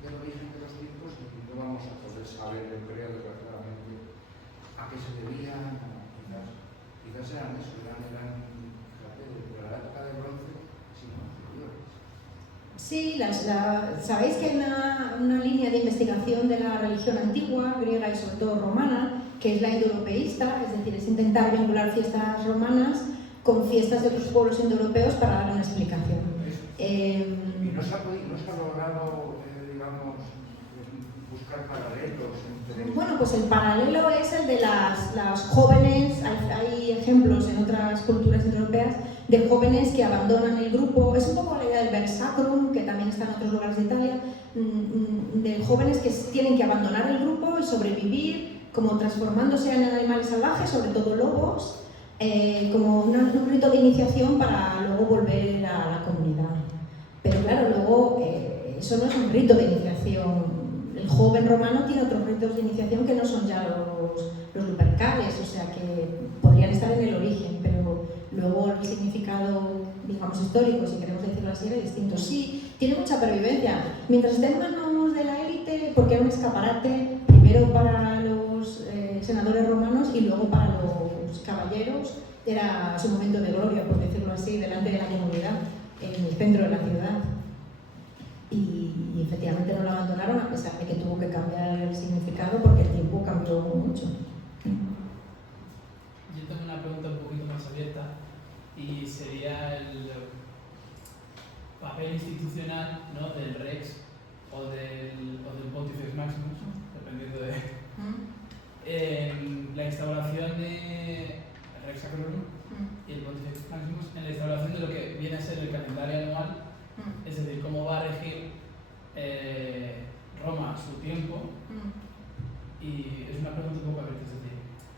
del origen de los tiempos y no vamos a poder saber, yo creo, desgraciadamente, a qué se debían. Quizás eran eso, eran fíjate, de la época de bronce, sino anteriores. Sí, sabéis que hay una línea de investigación de la religión antigua, griega y sobre todo romana, que es la indoeuropeísta, es decir, es intentar vincular fiestas romanas con fiestas de otros pueblos indoeuropeos para dar una explicación. ¿Y no se ha logrado, digamos, buscar paralelos entre...? Bueno, pues el paralelo es el de las jóvenes, hay ejemplos en otras culturas indoeuropeas de jóvenes que abandonan el grupo, es un poco la idea del versacrum, que también está en otros lugares de Italia, de jóvenes que tienen que abandonar el grupo y sobrevivir, como transformándose en animales salvajes, sobre todo lobos, como un rito de iniciación para luego volver a la comunidad. Pero claro, luego eso no es un rito de iniciación. El joven romano tiene otros ritos de iniciación que no son ya los lupercales, o sea que podrían estar en el origen, pero luego el significado, digamos, histórico, si queremos decirlo así, era distinto. Sí, tiene mucha pervivencia. Mientras esté en manos de la élite, porque era un escaparate, primero para los senadores romanos y luego para los caballeros, era su momento de gloria, por decirlo así, delante de la comunidad, en el centro de la ciudad. Y efectivamente no lo abandonaron a pesar de que tuvo que cambiar el significado porque el tiempo cambió mucho. Yo tengo una pregunta un poquito más abierta y sería el papel institucional, ¿no?, del Rex o del Pontifex Maximus, dependiendo de la instauración de Rex Sacrorum y el Pontifex Maximus en la instauración de lo que viene a ser el calendario anual. Es decir, cómo va a regir Roma su tiempo. Y es una pregunta un poco abierta, es decir,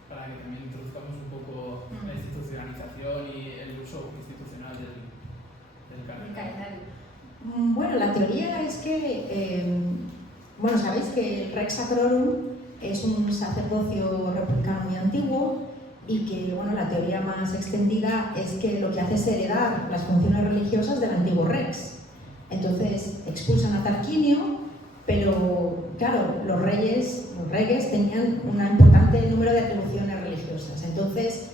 para que también introduzcamos un poco la institucionalización y el uso institucional del calendario. Bueno, la teoría es que, bueno, sabéis que el Rex Sacrorum es un sacerdocio republicano muy antiguo y que, bueno, la teoría más extendida es que lo que hace es heredar las funciones religiosas del antiguo Rex. Entonces expulsan a Tarquinio, pero claro, los reyes tenían un importante número de atribuciones religiosas. Entonces,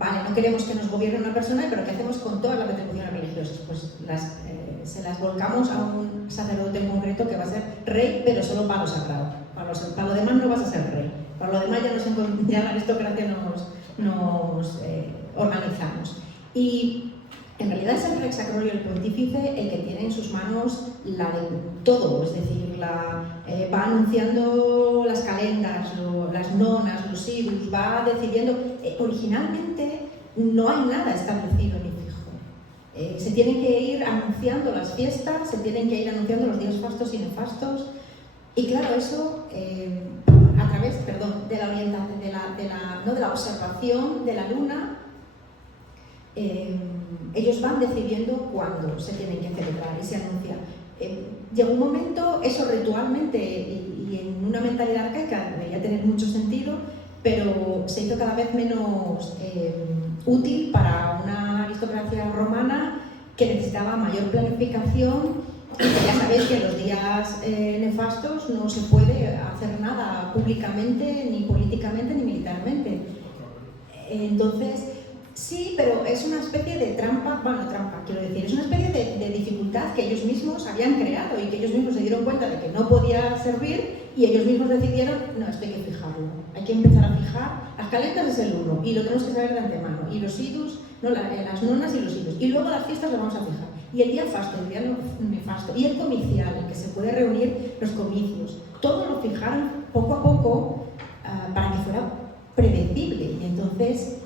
vale, no queremos que nos gobierne una persona, pero ¿qué hacemos con todas las atribuciones religiosas? Pues se las volcamos a un sacerdote en concreto que va a ser rey, pero solo para lo sagrado. Para lo demás no vas a ser rey. Para lo demás ya en la aristocracia nos organizamos. Y en realidad es el Rex Sacrorio, el pontífice, el que tiene en sus manos la de todo, es decir, va anunciando las calendas, las nonas, los idus, va decidiendo. Originalmente no hay nada establecido ni fijo. Se tienen que ir anunciando las fiestas, se tienen que ir anunciando los días fastos y nefastos, y claro, eso a través, de la orientación, de la observación de la luna. Ellos van decidiendo cuándo se tienen que celebrar y se anuncia. Llegó un momento, eso ritualmente y en una mentalidad arcaica debería tener mucho sentido, pero se hizo cada vez menos útil para una aristocracia romana que necesitaba mayor planificación. Ya sabéis que en los días nefastos no se puede hacer nada públicamente, ni políticamente, ni militarmente. Entonces, sí, pero es una especie de trampa, quiero decir, es una especie de dificultad que ellos mismos habían creado y que ellos mismos se dieron cuenta de que no podía servir y ellos mismos decidieron, no, esto hay que fijarlo, hay que empezar a fijar, las calendas es el 1 y lo tenemos que saber de antemano, y los idus, no, las nonas y los idus, y luego las fiestas las vamos a fijar, y el día fasto, el día nefasto, y el comicial, en que se puede reunir los comicios, todo lo fijaron poco a poco para que fuera predecible, y entonces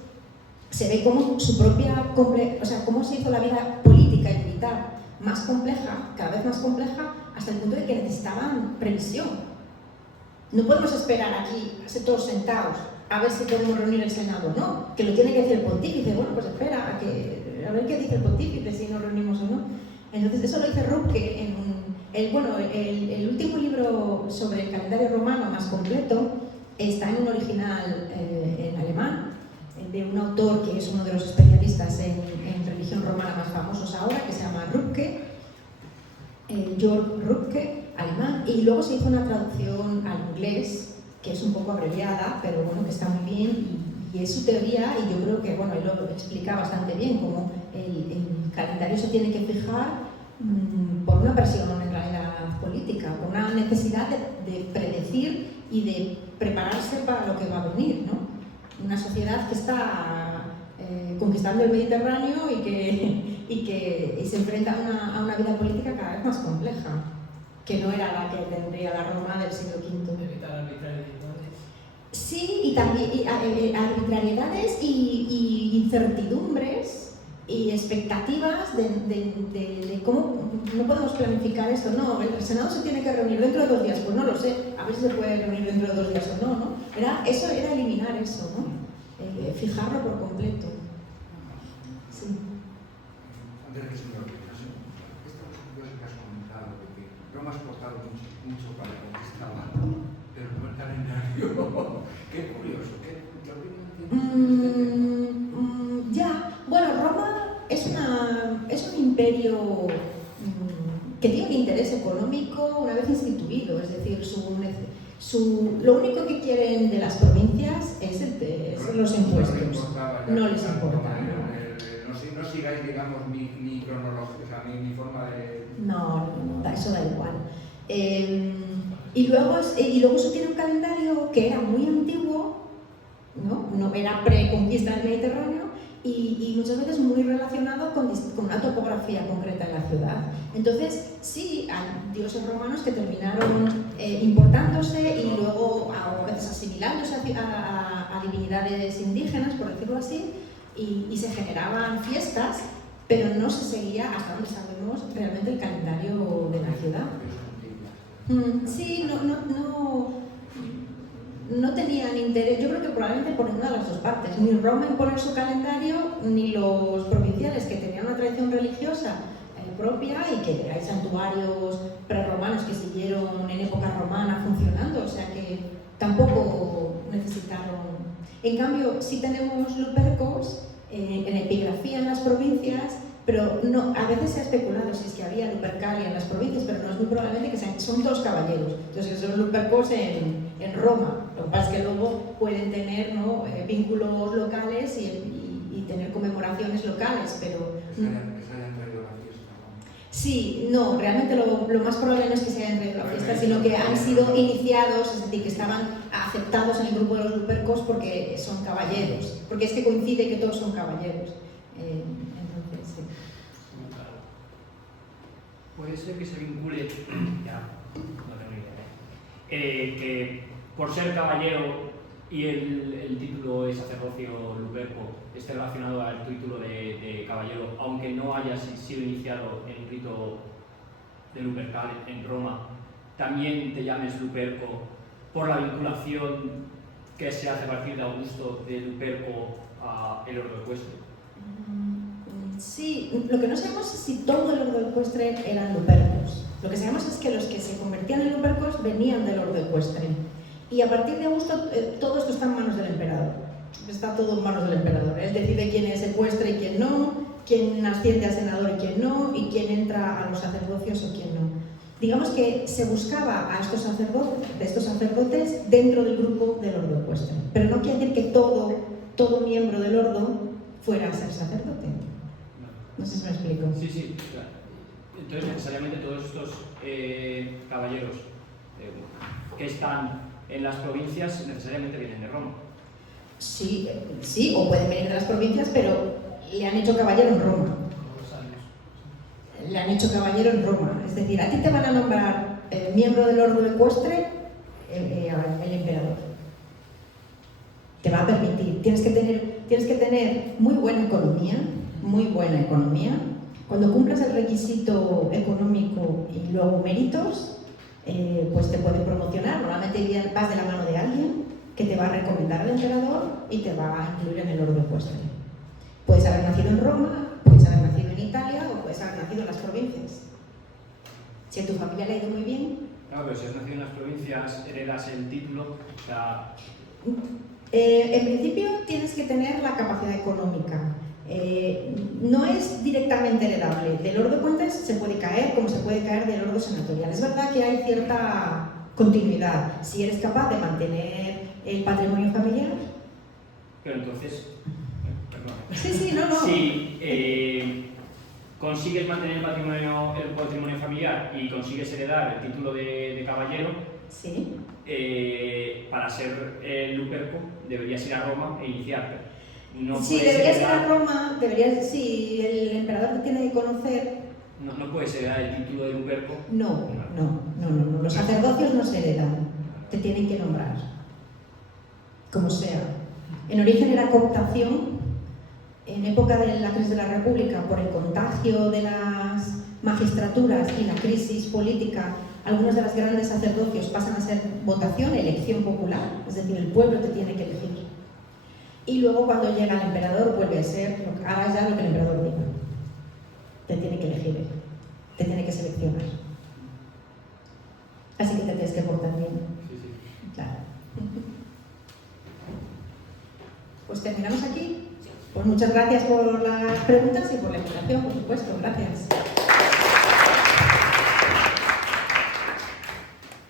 se ve cómo su propia, cómo se hizo la vida política y militar más compleja, cada vez más compleja, hasta el punto de que necesitaban previsión. No podemos esperar aquí, todos sentados, a ver si podemos reunir el Senado, no, que lo tiene que decir el pontífice. Bueno, pues espera a ver qué dice el pontífice, si nos reunimos o no. Entonces eso lo dice Rupke en el último libro sobre el calendario romano más completo, está en un original en alemán, de un autor que es uno de los especialistas en religión romana más famosos ahora, que se llama Rupke, Georg Rübke, alemán, y luego se hizo una traducción al inglés, que es un poco abreviada, pero bueno, que está muy bien, y es su teoría, y yo creo que, bueno, él lo explica bastante bien, cómo el calendario se tiene que fijar por una presión en realidad política, por una necesidad de predecir y de prepararse para lo que va a venir, ¿no? Una sociedad que está conquistando el Mediterráneo y se enfrenta a una vida política cada vez más compleja, que no era la que tendría la Roma del siglo V. Evitar arbitrariedades. Sí, y también arbitrariedades y incertidumbres y expectativas de cómo no podemos planificar esto. No, el Senado se tiene que reunir dentro de 2 días, pues no lo sé, a ver si se puede reunir dentro de 2 días o no, ¿no? Era eliminar eso, ¿no? Fijarlo por completo. Sí. Antes de que se me olvide, estas cosas que has comentado, de que Roma has costado mucho para conquistar, pero no el calendario. Qué curioso, ¿qué Ya, bueno, Roma es un imperio que tiene un interés económico una vez instituido, es decir, lo único que quieren de las provincias es los impuestos. No les importa. No sigáis, digamos, mi cronología, mi forma de... No, eso da igual. Y luego eso tiene un calendario que era muy antiguo, no era pre-conquista del Mediterráneo, y muchas veces muy relacionado con una topografía concreta en la ciudad. Entonces, sí, hay dioses romanos que terminaron importándose y luego a veces asimilándose a divinidades indígenas, por decirlo así, y se generaban fiestas, pero no se seguía, hasta donde sabemos, realmente el calendario de la ciudad. Sí, no tenían interés, yo creo que probablemente por ninguna de las dos partes, ni Roma en poner su calendario, ni los provinciales que tenían una tradición religiosa propia y que hay santuarios prerromanos que siguieron en época romana funcionando, o sea que tampoco necesitaron. En cambio, sí tenemos lupercos en epigrafía en las provincias, pero no, a veces se ha especulado si es que había lupercalia en las provincias, pero no es muy probablemente que son 2 caballeros. Entonces son lupercos en Roma. Lo que pasa es que luego pueden tener, ¿no?, vínculos locales y tener conmemoraciones locales, pero... Que se hayan traído la fiesta, ¿no? Sí, no, realmente lo más probable no es que se hayan traído la fiesta, sino que han sido iniciados, es decir, que estaban aceptados en el grupo de los lupercos porque son caballeros, porque es que coincide que todos son caballeros. Entonces, sí. Puede ser que se vincule, ya, no tengo ni idea, que por ser caballero y el título de sacerdocio luperco esté relacionado al título de caballero, aunque no haya sido iniciado en un rito de lupercal en Roma, también te llames luperco por la vinculación que se hace a partir de Augusto de luperco a el ordo ecuestre. Sí, lo que no sabemos es si todo el ordo ecuestre eran lupercos. Lo que sabemos es que los que se convertían en lupercos venían del ordo ecuestre. Y a partir de Augusto todo esto está en manos del emperador. Está todo en manos del emperador. Él decide quién es ecuestre y quién no, quién asciende a senador y quién no, y quién entra a los sacerdocios o quién no. Digamos que se buscaba a estos sacerdotes dentro del grupo del ordo ecuestre. Pero no quiere decir que todo miembro del ordo fuera a ser sacerdote. No sé si me explico. Sí, sí, claro. Entonces necesariamente todos estos caballeros que están en las provincias necesariamente vienen de Roma. Sí, o pueden venir de las provincias, pero le han hecho caballero en Roma. Le han hecho caballero en Roma. Es decir, a ti te van a nombrar miembro del ordo ecuestre el emperador. Te va a permitir. Tienes que tener muy buena economía. Cuando cumplas el requisito económico y luego méritos, pues te pueden promocionar. Normalmente vas de la mano de alguien que te va a recomendar al emperador y te va a incluir en el ordo ecuestre. Puedes haber nacido en Roma, puedes haber nacido en Italia o puedes haber nacido en las provincias. Si a tu familia le ha ido muy bien... Claro, pero si has nacido en las provincias, heredas el título, o sea... En principio tienes que tener la capacidad económica, No es directamente heredable. Del Lord de Cuentas se puede caer como se puede caer del Lord senatorial. Es verdad que hay cierta continuidad. Si eres capaz de mantener el patrimonio familiar. Pero entonces, perdón. Sí, no. Si consigues mantener el patrimonio familiar y consigues heredar el título de caballero, Sí. Para ser Luperco deberías ir a Roma e iniciarte. No Sí, puedes deberías ir heredar- a Roma, sí, el emperador te tiene que conocer. No puedes heredar el título de Luperco. No. Los sacerdocios no se heredan, te tienen que nombrar. Como sea. En origen era cooptación, en época de la crisis de la República, por el contagio de las magistraturas y la crisis política, algunos de los grandes sacerdocios pasan a ser votación, elección popular, es decir, el pueblo te tiene que elegir. Y luego cuando llega el emperador vuelve a ser, hagas ya lo que el emperador diga. Te tiene que elegir, te tiene que seleccionar. Así que te tienes que portar bien. Sí. Claro. Pues terminamos aquí. Pues muchas gracias por las preguntas y por la invitación, por supuesto. Gracias.